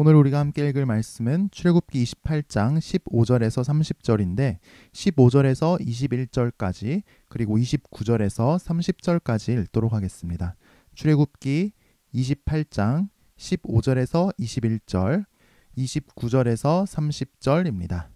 오늘 우리가 함께 읽을 말씀은 출애굽기 28장 15절에서 30절인데 15절에서 21절까지 그리고 29절에서 30절까지 읽도록 하겠습니다. 출애굽기 28장 15절에서 21절, 29절에서 30절입니다.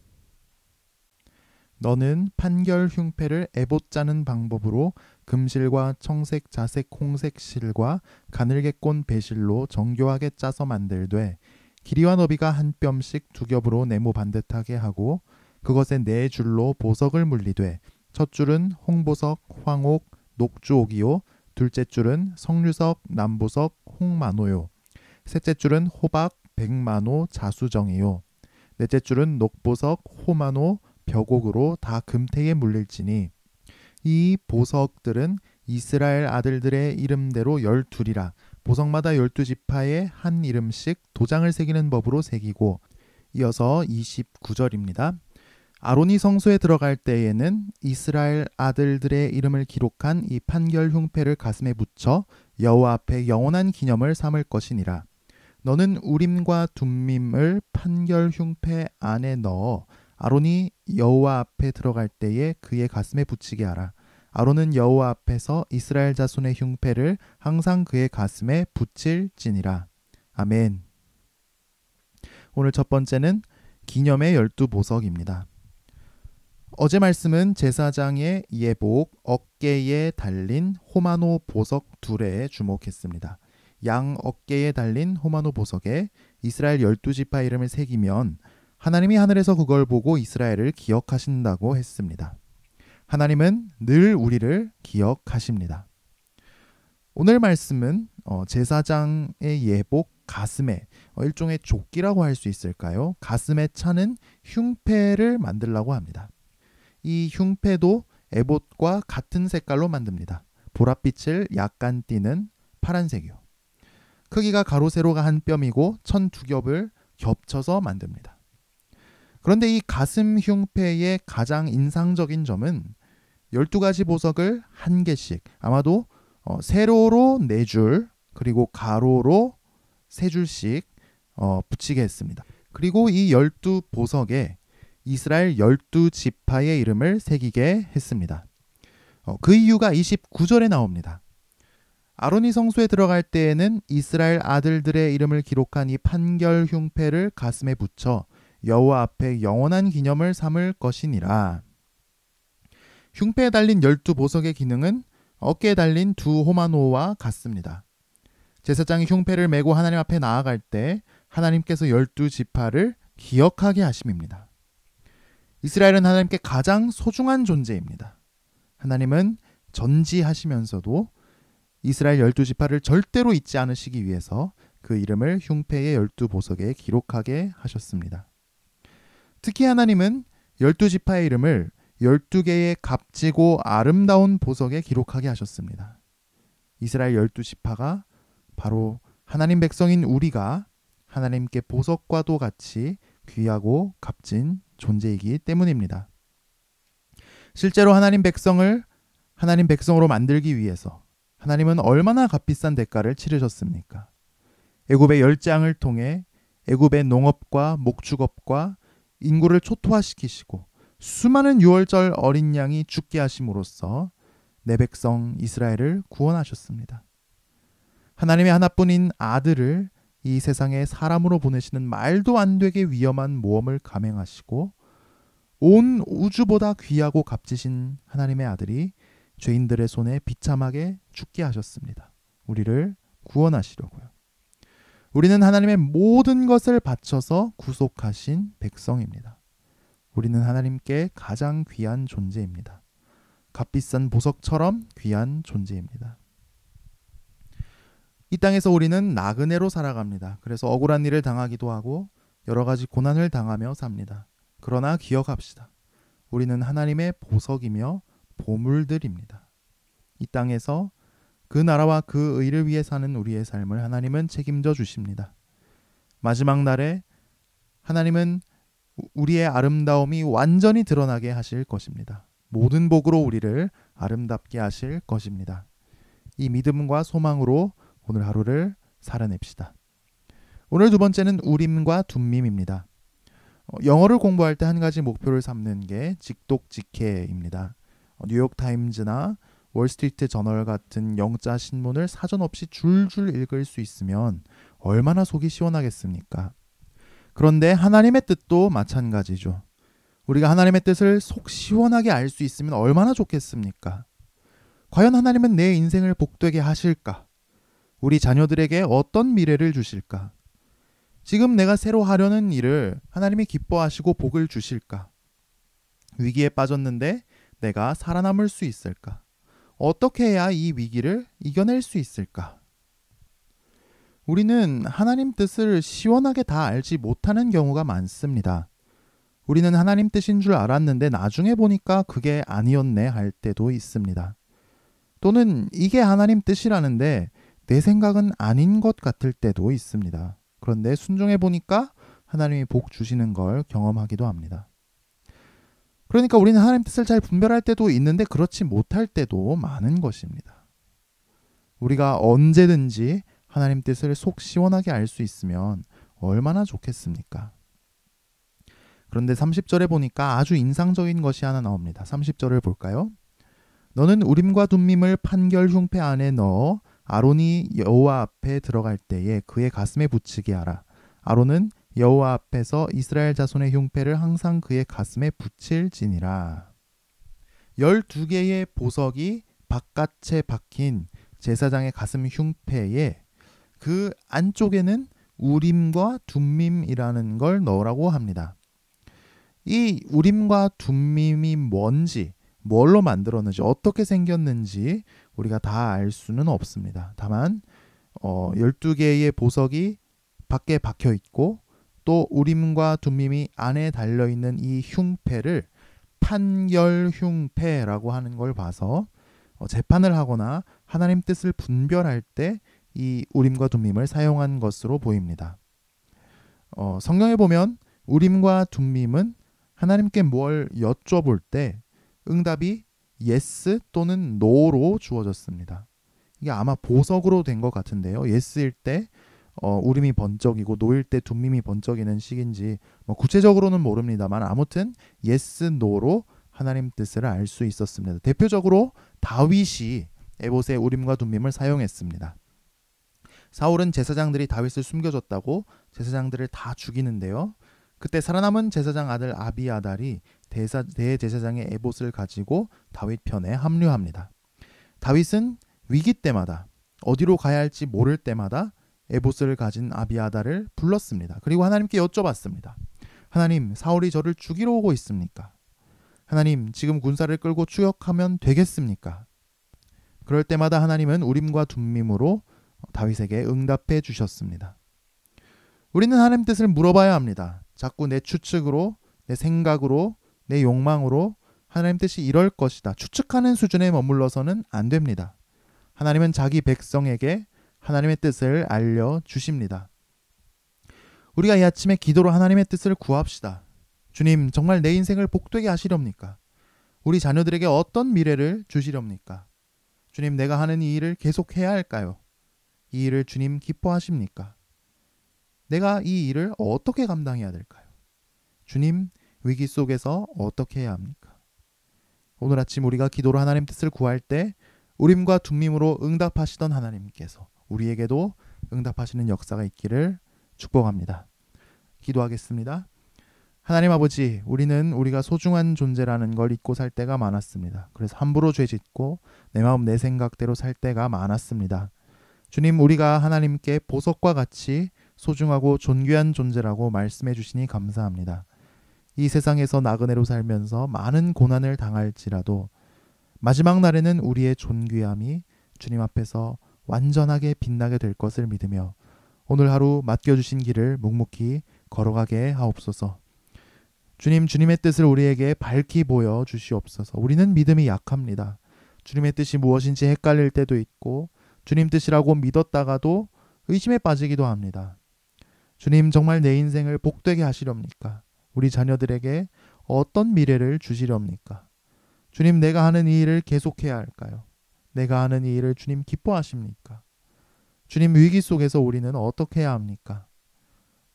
너는 판결 흉패를 에봇 짜는 방법으로 금실과 청색, 자색, 홍색 실과 가늘게 꼰 배실로 정교하게 짜서 만들되 길이와 너비가 한 뼘씩 두 겹으로 네모 반듯하게 하고 그것에 네 줄로 보석을 물리되 첫 줄은 홍보석, 황옥, 녹주옥이요 둘째 줄은 석류석, 남보석, 홍만호요 셋째 줄은 호박, 백만호, 자수정이요 넷째 줄은 녹보석, 호만호, 벽옥으로 다 금태에 물릴지니 이 보석들은 이스라엘 아들들의 이름대로 12이라 보석마다 12지파에 한 이름씩 도장을 새기는 법으로 새기고 이어서 29절입니다. 아론이 성소에 들어갈 때에는 이스라엘 아들들의 이름을 기록한 이 판결 흉패를 가슴에 붙여 여호와 앞에 영원한 기념을 삼을 것이니라. 너는 우림과 둠밈을 판결 흉패 안에 넣어 아론이 여호와 앞에 들어갈 때에 그의 가슴에 붙이게 하라. 아론은 여호와 앞에서 이스라엘 자손의 흉패를 항상 그의 가슴에 붙일지니라. 아멘. 오늘 첫 번째는 기념의 12보석입니다. 어제 말씀은 제사장의 예복, 어깨에 달린 호마노 보석 둘에 주목했습니다. 양 어깨에 달린 호마노 보석에 이스라엘 12지파 이름을 새기면 하나님이 하늘에서 그걸 보고 이스라엘을 기억하신다고 했습니다. 하나님은 늘 우리를 기억하십니다. 오늘 말씀은 제사장의 예복 가슴에 일종의 조끼라고 할 수 있을까요? 가슴에 차는 흉패를 만들라고 합니다. 이 흉패도 에봇과 같은 색깔로 만듭니다. 보랏빛을 약간 띠는 파란색이요. 크기가 가로 세로가 한 뼘이고 천 두 겹을 겹쳐서 만듭니다. 그런데 이 가슴 흉패의 가장 인상적인 점은 12가지 보석을 한 개씩 아마도 세로로 4줄 그리고 가로로 3줄씩 붙이게 했습니다. 그리고 이 12보석에 이스라엘 12지파의 이름을 새기게 했습니다. 그 이유가 29절에 나옵니다. 아론이 성소에 들어갈 때에는 이스라엘 아들들의 이름을 기록한 이 판결 흉패를 가슴에 붙여 여호와 앞에 영원한 기념을 삼을 것이니라. 흉패에 달린 12보석의 기능은 어깨에 달린 두 호마노와 같습니다. 제사장이 흉패를 메고 하나님 앞에 나아갈 때 하나님께서 12지파를 기억하게 하심입니다. 이스라엘은 하나님께 가장 소중한 존재입니다. 하나님은 전지하시면서도 이스라엘 12지파를 절대로 잊지 않으시기 위해서 그 이름을 흉패의 12보석에 기록하게 하셨습니다. 특히 하나님은 12지파의 이름을 12개의 값지고 아름다운 보석에 기록하게 하셨습니다. 이스라엘 12지파가 바로 하나님 백성인 우리가 하나님께 보석과도 같이 귀하고 값진 존재이기 때문입니다. 실제로 하나님 백성을 하나님 백성으로 만들기 위해서 하나님은 얼마나 값비싼 대가를 치르셨습니까? 애굽의 열장을 통해 애굽의 농업과 목축업과 인구를 초토화시키시고 수많은 유월절 어린 양이 죽게 하심으로써 내 백성 이스라엘을 구원하셨습니다. 하나님의 하나뿐인 아들을 이 세상에 사람으로 보내시는 말도 안 되게 위험한 모험을 감행하시고 온 우주보다 귀하고 값지신 하나님의 아들이 죄인들의 손에 비참하게 죽게 하셨습니다. 우리를 구원하시려고요. 우리는 하나님의 모든 것을 바쳐서 구속하신 백성입니다. 우리는 하나님께 가장 귀한 존재입니다. 값비싼 보석처럼 귀한 존재입니다. 이 땅에서 우리는 나그네로 살아갑니다. 그래서 억울한 일을 당하기도 하고 여러 가지 고난을 당하며 삽니다. 그러나 기억합시다. 우리는 하나님의 보석이며 보물들입니다. 이 땅에서 그 나라와 그 의를 위해 사는 우리의 삶을 하나님은 책임져 주십니다. 마지막 날에 하나님은 우리의 아름다움이 완전히 드러나게 하실 것입니다. 모든 복으로 우리를 아름답게 하실 것입니다. 이 믿음과 소망으로 오늘 하루를 살아냅시다. 오늘 두 번째는 우림과 둠밈입니다. 영어를 공부할 때 한 가지 목표를 삼는 게 직독직해입니다. 뉴욕타임즈나 월스트리트 저널 같은 영자 신문을 사전 없이 줄줄 읽을 수 있으면 얼마나 속이 시원하겠습니까? 그런데 하나님의 뜻도 마찬가지죠. 우리가 하나님의 뜻을 속 시원하게 알 수 있으면 얼마나 좋겠습니까? 과연 하나님은 내 인생을 복되게 하실까? 우리 자녀들에게 어떤 미래를 주실까? 지금 내가 새로 하려는 일을 하나님이 기뻐하시고 복을 주실까? 위기에 빠졌는데 내가 살아남을 수 있을까? 어떻게 해야 이 위기를 이겨낼 수 있을까? 우리는 하나님 뜻을 시원하게 다 알지 못하는 경우가 많습니다. 우리는 하나님 뜻인 줄 알았는데 나중에 보니까 그게 아니었네 할 때도 있습니다. 또는 이게 하나님 뜻이라는데 내 생각은 아닌 것 같을 때도 있습니다. 그런데 순종해 보니까 하나님이 복 주시는 걸 경험하기도 합니다. 그러니까 우리는 하나님 뜻을 잘 분별할 때도 있는데 그렇지 못할 때도 많은 것입니다. 우리가 언제든지 하나님 뜻을 속 시원하게 알 수 있으면 얼마나 좋겠습니까? 그런데 30절에 보니까 아주 인상적인 것이 하나 나옵니다. 30절을 볼까요? 너는 우림과 둠밈을 판결 흉패 안에 넣어 아론이 여호와 앞에 들어갈 때에 그의 가슴에 붙이게 하라. 아론은 여호와 앞에서 이스라엘 자손의 흉패를 항상 그의 가슴에 붙일지니라. 12개의 보석이 바깥에 박힌 제사장의 가슴 흉패에 그 안쪽에는 우림과 둠밈이라는 걸 넣으라고 합니다. 이 우림과 둠밈이 뭔지, 뭘로 만들었는지, 어떻게 생겼는지 우리가 다 알 수는 없습니다. 다만 12개의 보석이 밖에 박혀 있고 또 우림과 둠밈이 안에 달려있는 이 흉패를 판결 흉패라고 하는 걸 봐서 재판을 하거나 하나님 뜻을 분별할 때 이 우림과 둠밈을 사용한 것으로 보입니다. 성경에 보면 우림과 둠밈은 하나님께 뭘 여쭤볼 때 응답이 yes 또는 no로 주어졌습니다. 이게 아마 보석으로 된 것 같은데요. yes일 때 우림이 번쩍이고 no일 때 둠밈이 번쩍이는 식인지 구체적으로는 모릅니다만 아무튼 yes, no로 하나님 뜻을 알 수 있었습니다. 대표적으로 다윗이 에봇의 우림과 둠밈을 사용했습니다. 사울은 제사장들이 다윗을 숨겨줬다고 제사장들을 다 죽이는데요. 그때 살아남은 제사장 아들 아비아달이 대제사장의 에봇을 가지고 다윗 편에 합류합니다. 다윗은 위기 때마다 어디로 가야 할지 모를 때마다 에봇을 가진 아비아달을 불렀습니다. 그리고 하나님께 여쭤봤습니다. 하나님, 사울이 저를 죽이러 오고 있습니까? 하나님, 지금 군사를 끌고 추격하면 되겠습니까? 그럴 때마다 하나님은 우림과 둠밈으로 다윗에게 응답해 주셨습니다. 우리는 하나님 뜻을 물어봐야 합니다. 자꾸 내 추측으로, 내 생각으로, 내 욕망으로 하나님 뜻이 이럴 것이다 추측하는 수준에 머물러서는 안 됩니다. 하나님은 자기 백성에게 하나님의 뜻을 알려주십니다. 우리가 이 아침에 기도로 하나님의 뜻을 구합시다. 주님, 정말 내 인생을 복되게 하시렵니까? 우리 자녀들에게 어떤 미래를 주시렵니까? 주님, 내가 하는 이 일을 계속해야 할까요? 이 일을 주님 기뻐하십니까? 내가 이 일을 어떻게 감당해야 될까요? 주님, 위기 속에서 어떻게 해야 합니까? 오늘 아침 우리가 기도로 하나님 뜻을 구할 때 우림과 둠밈으로 응답하시던 하나님께서 우리에게도 응답하시는 역사가 있기를 축복합니다. 기도하겠습니다. 하나님 아버지, 우리는 우리가 소중한 존재라는 걸 잊고 살 때가 많았습니다. 그래서 함부로 죄짓고 내 마음 내 생각대로 살 때가 많았습니다. 주님, 우리가 하나님께 보석과 같이 소중하고 존귀한 존재라고 말씀해 주시니 감사합니다. 이 세상에서 나그네로 살면서 많은 고난을 당할지라도 마지막 날에는 우리의 존귀함이 주님 앞에서 완전하게 빛나게 될 것을 믿으며 오늘 하루 맡겨주신 길을 묵묵히 걸어가게 하옵소서. 주님, 주님의 뜻을 우리에게 밝히 보여 주시옵소서. 우리는 믿음이 약합니다. 주님의 뜻이 무엇인지 헷갈릴 때도 있고 주님 뜻이라고 믿었다가도 의심에 빠지기도 합니다. 주님, 정말 내 인생을 복되게 하시렵니까? 우리 자녀들에게 어떤 미래를 주시렵니까? 주님, 내가 하는 이 일을 계속해야 할까요? 내가 하는 이 일을 주님 기뻐하십니까? 주님, 위기 속에서 우리는 어떻게 해야 합니까?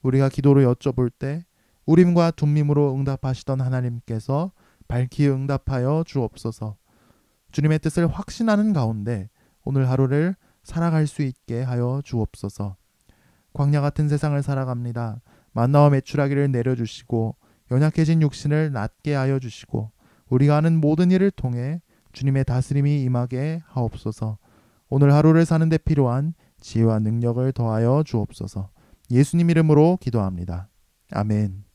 우리가 기도로 여쭤볼 때 우림과 둠밈으로 응답하시던 하나님께서 밝히 응답하여 주옵소서. 주님의 뜻을 확신하는 가운데 오늘 하루를 살아갈 수 있게 하여 주옵소서. 광야 같은 세상을 살아갑니다. 만나와 메추라기를 내려주시고 연약해진 육신을 낫게 하여 주시고 우리가 하는 모든 일을 통해 주님의 다스림이 임하게 하옵소서. 오늘 하루를 사는 데 필요한 지혜와 능력을 더하여 주옵소서. 예수님 이름으로 기도합니다. 아멘.